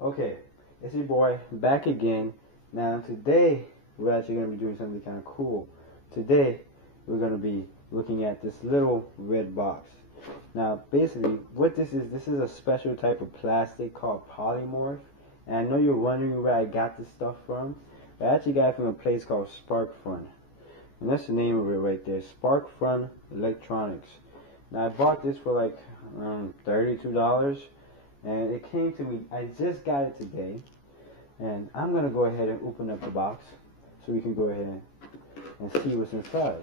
Okay, it's your boy back again. Now today we're actually going to be doing something kind of cool. Today we're going to be looking at this little red box. Now basically what this is a special type of plastic called Polymorph. And I know you're wondering where I got this stuff from. I actually got it from a place called Spark Fun. And that's the name of it right there, Spark Fun Electronics. Now I bought this for like $32. And it came to me, I just got it today, and I'm going to go ahead and open up the box so we can go ahead and see what's inside.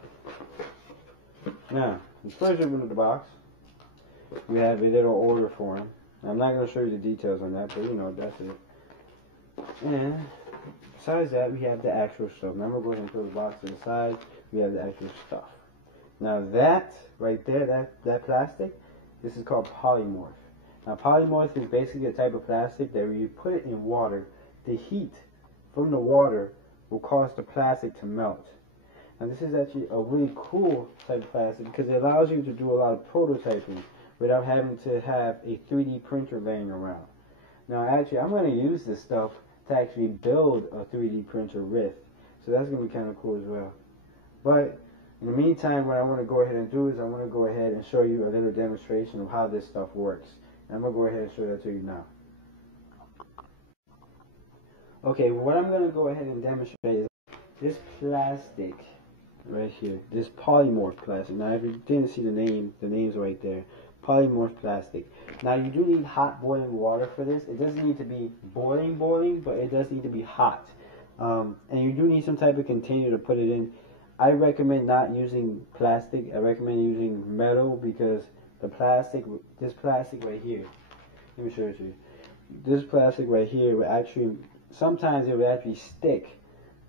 Now, first open up the box, we have a little order form. I'm not going to show you the details on that, but you know, that's it. And besides that, we have the actual stuff. Now I'm going to go ahead and put the box to the side, we have the actual stuff. Now that, right there, that plastic, this is called Polymorph. Now polymorph is basically a type of plastic that when you put it in water, the heat from the water will cause the plastic to melt. Now this is actually a really cool type of plastic because it allows you to do a lot of prototyping without having to have a 3D printer laying around. Now actually I'm going to use this stuff to actually build a 3D printer with. So that's going to be kind of cool as well. But in the meantime, what I want to go ahead and do is I want to go ahead and show you a little demonstration of how this stuff works. I'm going to go ahead and show that to you now. Okay, what I'm going to go ahead and demonstrate is this plastic right here, this polymorph plastic. Now if you didn't see the name's right there, polymorph plastic. Now you do need hot boiling water for this. It doesn't need to be boiling, but it does need to be hot. And you do need some type of container to put it in. I recommend not using plastic. I recommend using metal because this plastic right here, let me show it to you. This plastic right here will actually, sometimes it will actually stick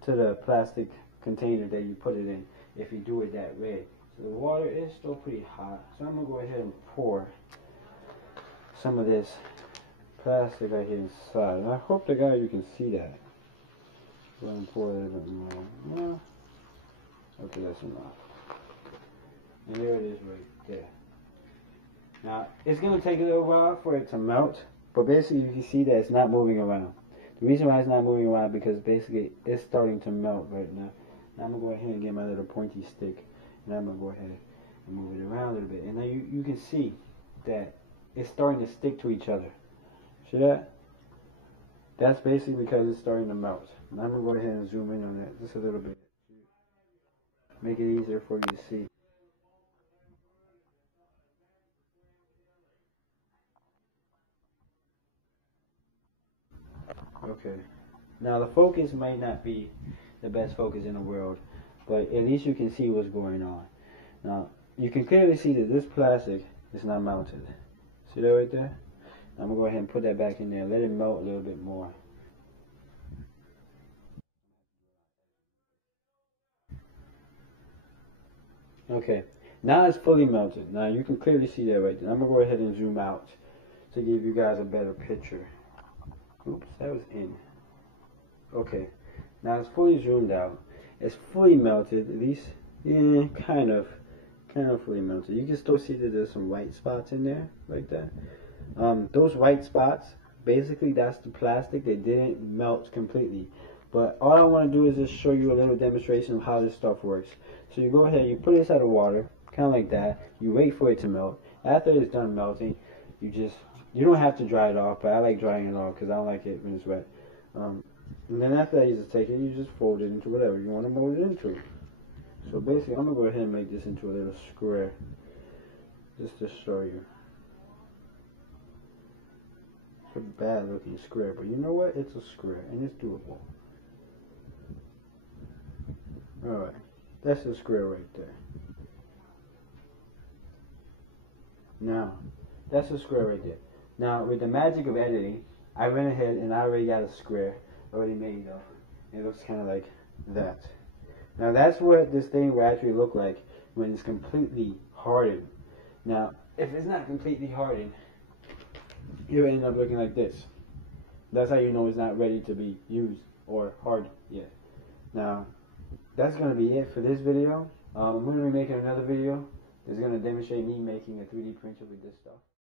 to the plastic container that you put it in if you do it that way. So the water is still pretty hot. So I'm going to go ahead and pour some of this plastic right here inside. And I hope to God you can see that. Go ahead and pour a little bit more. No. Okay, that's enough. And there it is right there. Now, it's going to take a little while for it to melt, but basically you can see that it's not moving around. The reason why it's not moving around because basically it's starting to melt right now. Now I'm going to go ahead and get my little pointy stick, and I'm going to go ahead and move it around a little bit. And now you can see that it's starting to stick to each other. See that? That's basically because it's starting to melt. And I'm going to go ahead and zoom in on that just a little bit. Make it easier for you to see. Okay. Now the focus might not be the best focus in the world, but at least you can see what's going on. Now you can clearly see that this plastic is not melted. See that right there? I'm gonna go ahead and put that back in there. Let it melt a little bit more. Okay. Now it's fully melted. Now you can clearly see that right there. I'm gonna go ahead and zoom out to give you guys a better picture. Oops, that was in. Okay, now it's fully zoomed out. It's fully melted, at least, yeah, kind of fully melted. You can still see that there's some white spots in there, like that. Those white spots, basically that's the plastic. They didn't melt completely. But all I want to do is just show you a little demonstration of how this stuff works. So you go ahead, you put it inside of water, kind of like that. You wait for it to melt. After it's done melting, you don't have to dry it off, but I like drying it off because I don't like it when it's wet. And then after that, you just take it, you just fold it into whatever you want to mold it into. So basically, I'm going to go ahead and make this into a little square, just to show you. It's a bad looking square, but you know what? It's a square, and it's doable. Alright, that's a square right there. Now, that's a square right there. Now, with the magic of editing, I went ahead and I already got a square already made though. It looks kind of like that. Now that's what this thing will actually look like when it's completely hardened. Now, if it's not completely hardened, it will end up looking like this. That's how you know it's not ready to be used or hard yet. Now, that's going to be it for this video. I'm going to be making another video that's going to demonstrate me making a 3D printer with this stuff.